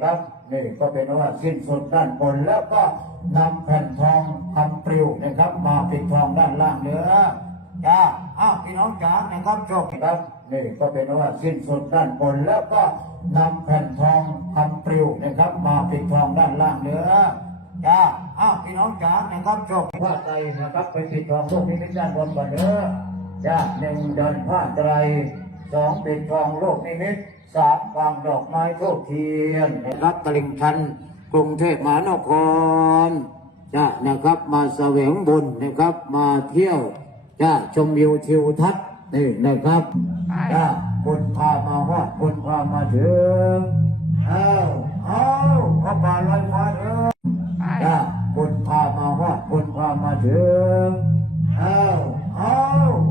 ครับนี่ก็เป็นว่าสิ้นสุดด้านบนแล้วก็นำแผ่นทองทำปลิวนะครับ มาปิดทองด้านล่างเนื้อจ้าอ้าวพี่น้องจ๋านะครับโชครับนี่ก็เป็นว่าสิ้นสุดด้านบนแล้วก็นำแผ่นทองทำปลิวนะครับ มาปิดทองด้านล่างเนื้อจ้าอ้าวพี่น้องจ๋านะครับโชคดีผ้าไตรนะครับไปปิดทองโลกนี้ด้านบนก่อนเนื้อจ้าหนึ่งเดินผ้าไตรสองปิดทองโลกนิมิต สามวางดอกไม้ทูบเทียนรัฐตลิ่งชันกรุงเทพมหานครจะนะครับมาแสวงบุญนะครับ มาเที่ยวจะชมวิวทิวทัศน์นี่นะครับจะคุณพามาฮอดคุณพามาถึงเอ้าเอ้าพระบาทลอยฟ้าเด้อจะคุณพามาฮอดคุณพามาถึงเอ้าเอ้า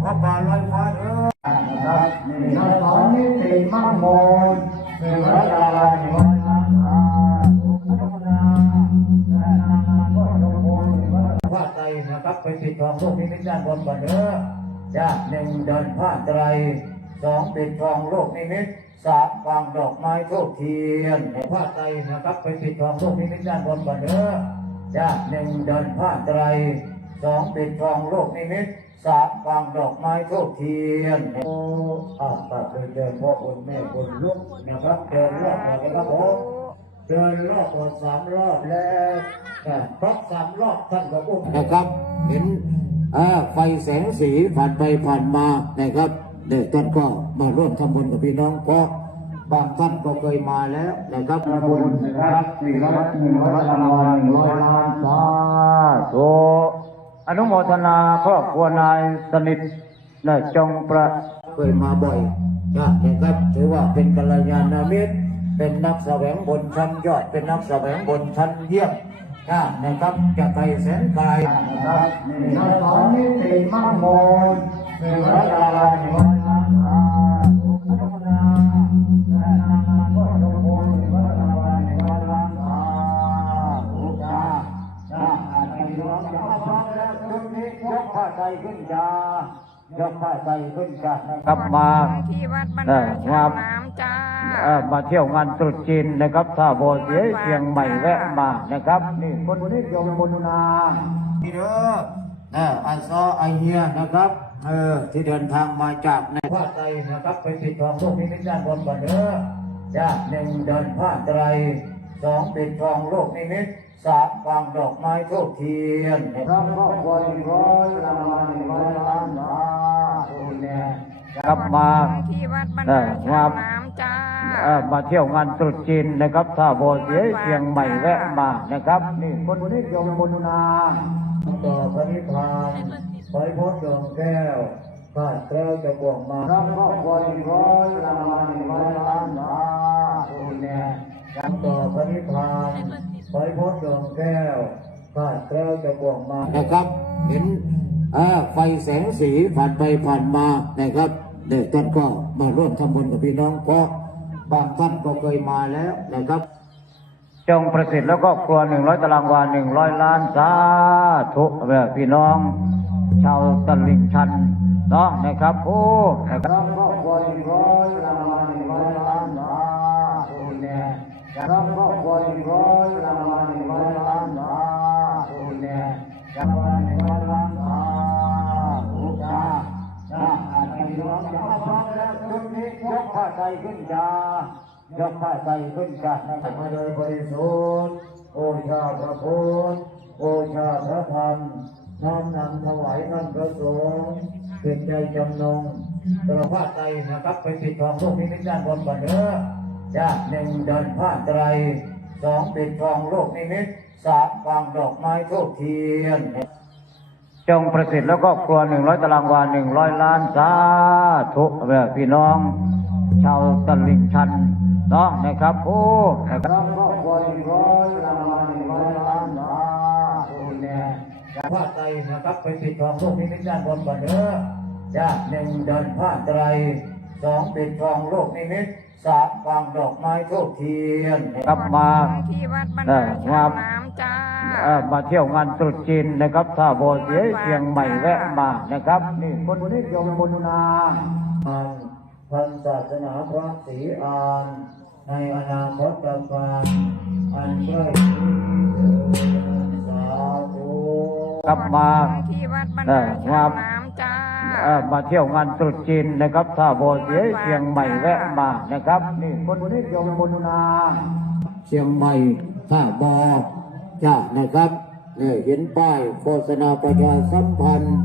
พระบาทลอยฟ้า เด้อนะครับนี่เราสอนนิติมั่งมนหนึ่งร้อยดาราหนึ่งร้อยล้านบาทพัฒนาและนานานก็ลงโอนผ้าไตรนะครับไปปิดทองโลกนิมิตด้านบนก่อนเด้อจ้าหนึ่งเดินผ้านไตรสองปิดทองโลกนิมิตสามวางดอกไม้ทูบเทียนผ้าไตรนะครับไปปิดทองโลกนิมิตด้านบนก่อนเด้อจ้าหนึ่งเดินผ้านไตรสองปิดทองโลกนิมิต สามวางดอกไม้ทูบเทียนโอ้อาปากเดินพ่อคุณแม่คุณลุกนะครับเดินรอบก่อนะครับผมเดินรอบก่อนสามรอบแล้วครบสามรอบท่านก็อุ้มนะครับ เห็นไฟแสงสีผ่านไปผ่านมานะครับเด็กท่านก็มาร่วมทำบุญกับพี่น้องเพราะบางท่านก็เคยมาแล้วนะครับทำบุญนะครับสี่ร้อยหนึ่งร้อยล้านหนึ่งร้อยล้านสาธุ อนุโมทนาครอบครัวนายสนิทนายจงประเคยมาบ่อยนะครับถือว่าเป็นกัลยาณมิตร เป็นนักแสวงบนชั้นยอด เป็นนักแสวงบนชั้นเยี่ยมนะครับจะไปแสนไกลนะครับนี่สอนนิติมั่งมนหนึ่งร้อยดาราหนึ่งร้อยล้านา ขึ้นจ้ายกผ้าใจขึ้นจ้านะกลับมาที่วัดบ้านเอนาอชาวมาน้ำจ้าเอ่อมาเที่ยวงานตรุษจีนนะครับถ้าโบเสียเชียงใหม่แวะมานะครับนี่คนนี้ยมบุญนาพี่เด้อเอออาซอไอเฮียนะครับเออที่เดินทางมาจากในภาคไตรนะครับไปปิดทองโลกนิมิตด้านบนก่อนเด้อจ้าหนึ่งเดินผ้าไตรสองปิดทองโลกนิมิต สามวางดอกไม้ทูบเทียนพระครอบครัวหนึ่งร้อยล้านหนึ่งร้อยล้านบาทโอ้ยเนี่ยกลับมาที่วัดบ้านเอนาอชาวมาน้ำจ้าเอ่อมาเที่ยวงานตรุษจีนนะครับถ้าโบเสียเชียงใหม่แวะมานะครับ นี่คนนี้ยมบุญนาต่อพระนิพพานไปพบดวงแก้วข้าแก้วจะบวกมาพระครอบครัวหนึ่งร้อยล้านหนึ่งร้อยล้านบาทโอ้ยเนี่ยต่อพระนิพพานไปพบดวงแก้วข้า แก้วจะบวกมานะครับ เห็นอ่าไฟแสงสีผ่านไปผ่านมานะครับเด็กท่านก็มาร่วมทำบุญกับพี่น้องเพราะบางท่านก็เคยมาแล้วนะครับ จงประสิทธิ์แล้วก็ครัวหนึ่งร้อยตารางวาหนึ่งร้อยล้านสาธุเอ่อพี่น้อง ชาวตลิ่งชันเนาะนะครับโอ้นะครับครอบครัวหนึ่งร้อยล้านหนึ่งร้อยล้านบาทโอ้ยเนี่ยครับครอบครัวหนึ่งร้อยล้านหนึ่ง ยกผ้าใจขึ้นจายกผ้าใจขึ้นจ้ามาโดยบริสุทธิ์โอชาพระพุทธโอชาพระธรรมน้อมนำถวายนั่นพระสงฆ์เป็นใจจำนงตัวผ้าไตรนะครับไปปิดทองโลกนิมิตด้านบนก่อนเด้อจ้าหนึ่งเดินผ้าไตรสองปิดทองโลกนิมิตสามวางดอกไม้ทูบเทียนจงประสิทธิ์แล้วก็ครัวหนึ่งร้อยตารางวาหนึ่งร้อยล้านสาธุพี่น้อง ชาวตลิ่งชันเนาะนะครับโอ้นะครับครอบควหนึ่งร้อยล้านหนึ่งร้อยล้านาทโอ้ยเนี่ยผ้าไตรนะครับไปปิดทองโลกนิมิตด้านบนก่อนเด้อจ้าหนึ่งเดินผ้านไตรสองปิดทองโลกนิมิตสามวางดอกไม้ทูบเทียนกลับมาที่วัดบ้านเอนาอชาวมาน้ำจ้าเอ่อมาเที่ยวงานตรุษจีนนะครับถ้าโบเสียเชียงใหม่แวะมานะครับ นี่คนนี้ยมบุญนา ทางพันศาสนาพระศรีอานในอนาคตการอันใกล้สาธุกลับมาที่วัดบ้านเอนาอชาวมาน้ำจ้าเอ่อมาเที่ยวงานตรุษจีนนะครับถ้าโบเสียเชียงใหม่แวะมานะครับ นี่คนนี้ยมบุญนาเชียงใหม่ท่าบอจ้านะครับเนี่ยเห็นป้ายโฆษณาประชาสัมพันธ์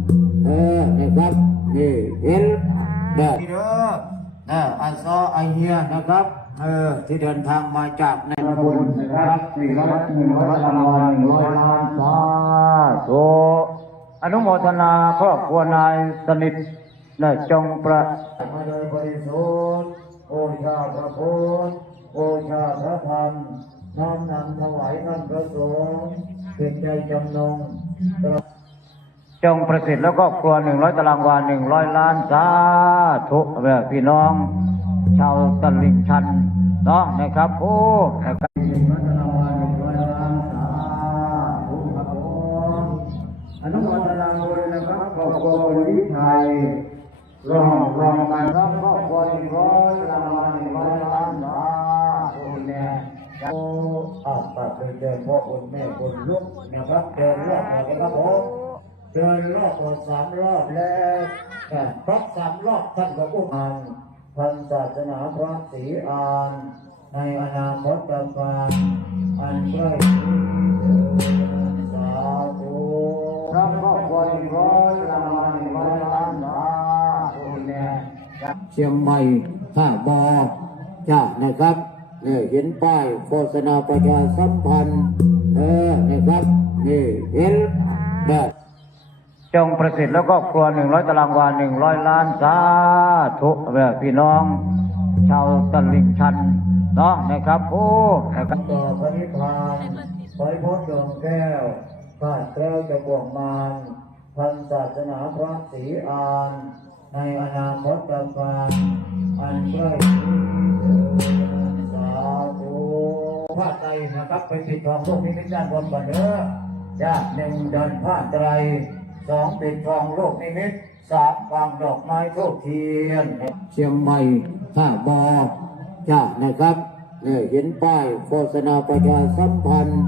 เออนะครับนี่เห็น แบบเด้อเอออาซอไอเฮียนะครับเออที่เดินทางมาจากในขอบคุณนะครับสี่ร้อยหนึ่งร้อยรางวัลหนึ่งร้อยล้านสาธุอนุโมทนาครอบครัวนายสนิทและจงประมาโดยบริสุทธิ์โอชาพระพุทธโอชาพระธรรมน้อมนำถวายท่านพระสงฆ์เป็นใจจำนง จงประสิทธิ์แล้วก็ครัวหนึ่งร้อยตารางวาหนึ่งร้อยล้านสาธุเพี่น้อง ชาวตลิ่งชันเนาะนะครับโอ้นะครับอนุโมทนาบุญนะครับครอบครัวคนวิชัยรองรองการรับครอบครัวหนึ่งร้อยรางวัลหนึ่งร้อยล้านบาทคุณเนี่ยโอ้อาปากเลยเดินพ่อคุณแม่คุณลูกนะครับเดินรอบเลยนะครับผม เดินรอบหมดสามรอบแล้วครบสามรอบท่านก็อุ้มอ่านพันศาสนาพระศรีอานในอนาคตการอันใกล้สาธุรับครอคนร้อยรางวันร้อยล้านบาทคุเนี่ยเชียงใหม่ท่าบอจ้านะครับเนี่ยเห็นป้ายโฆษณาประชาสัมพันธ์เออนะครับนี่เห็นแบบ จงประสิทธิ์แล้วก็ครัวหนึ่งร้อยตารางวาหนึ่งร้อยล้านสาธุเอ่อพี่น้อง ชาวตลิ่งชันเนาะนะครับโอ้นะครับต่อพระนิพพานไว้พ้นดวงแก้วขาดแคล้วจะบ่วงมารพันศาสนาพระศรีอาน ในอนาคตการอันใกล้สาธุพระไตรนะครับไปปิดทองลูกนิมิตด้านบนก่อนเด้อยากหนึ่งเดินผ้าไตร สองปิดทองลูกนิมิตสามวางดอกไม้ทูบเทียน เชียงใหม่ท่าบอจ้านะครับเนี่ยเห็นป้ายโฆษณาประชาสัมพันธ์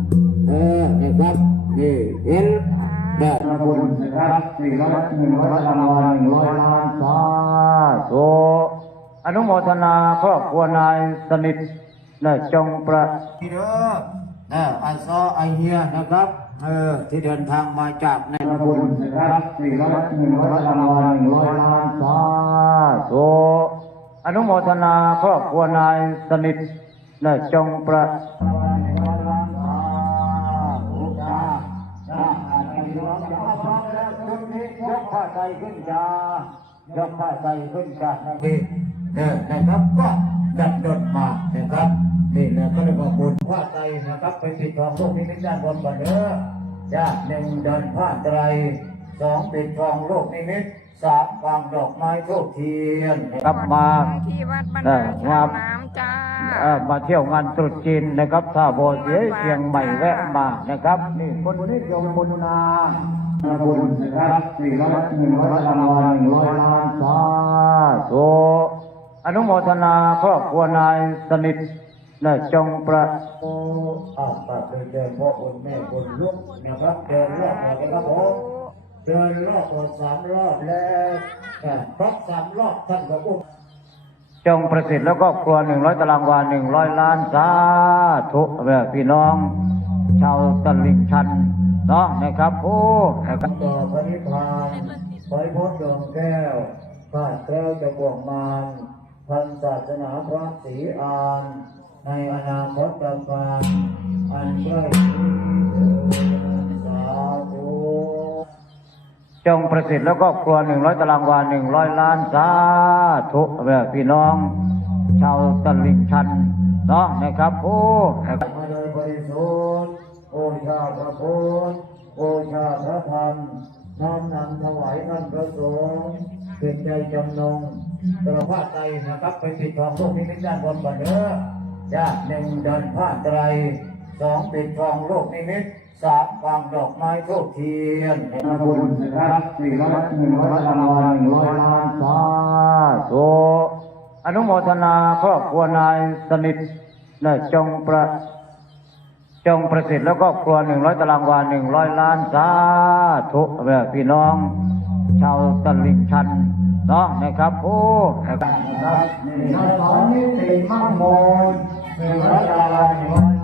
เออนะครับนี่เห็นแบบขอบคุณนะครับสี่ร้อยหนึ่งร้อยรางวัลหนึ่งร้อยล้านสาธุอนุโมทนาครอบครัวนายสนิทและจงประที่เด้อเอออาซอไอเฮียนะครับ เออ ที่เดินทางมาจากในขอบคุณนะครับสี่ร้อยหนึ่งร้อยรางวัลหนึ่งร้อยล้านสาธุอนุโมทนาครอบครัวนายสนิทและจงประยกผ้าใจขึ้นยายกผ้าใจขึ้นจ้านี่เนี่ยนะครับก็ดัดดดมานะครับ นี่แหละก็เรียกว่าบุญผ้าใจนะครับไปปิดทองลูกนิมิตด้านบนก่อนเด้อยากหนึ่งเดินผ้าไตรสองปิดทองลูกนิมิตสามวางดอกไม้ทูบเทียนกลับมาที่วัดบ้านเอนาอชาวมาน้ำจ้าเอ่อมาเที่ยวงานตรุษจีนนะครับถ้าโบเสียเชียงใหม่แวะมานะครับนี่คนนี้ยมบุญนาขอบคุณนะครับสี่ร้อยหนึ่งร้อยรางวัลหนึ่งร้อยล้านสาธุอนุโมทนาครอบครัวนายสนิท และจงประโอ้อาปากเลยเดินพ่อคุณแม่คุณลูกนะครับเดินรอบเลยนะครับผมเดินรอบหมดสามรอบแล้วแต่ครบสามรอบท่านก็อุ้มจงประสิทธิ์แล้วก็ครัวหนึ่งร้อยตารางวาหนึ่งร้อยล้านสาธุเอ่อพี่น้อง ชาวตลิ่งชันเนาะนะครับโอ้นะครับต่อพระนิพพานไว้พ้นดวงแก้วขาดแคล้วจะบ่วงมารพันศาสนาพระศรีอาน ในอนาคตการอันใกล้สาธุจงประสิทธิ์แล้วก็ครัวหนึ่งร้อยตารางวาหนึ่งร้อยล้านสาธุเพี่น้อง ชาวตลิ่งชันเนาะนะครับโอ้นะครับมาโดยบริสุทธิ์โอชาพระพุทธโอชาพระธรรมน้อมนำถวายท่านพระสงฆ์เป็นใจจำนงประพาสไตรนะครับไปปิดทองลูกนิมิตด้านบนก่อนเด้อ ยากหนึ่งเดินผ้าไตรสองปิดทองโลกนิมิตสามวางดอกไม้ทูบเทียนขอบคุณครับสี่ร้อยหนึ่งร้อยรางวัลหนึ่งร้อยล้านสาธุอนุโมทนาครอบครัวนายสนิทนะจงประจงประสิทธิ์แล้วก็ครัวหนึ่งร้อยตารางวาหนึ่งร้อยล้านสาธุพี่น้อง ชาวตลิ่งชัน ต้องนะครับโอ้ครับสองนิติมังมงหนึ่งกาล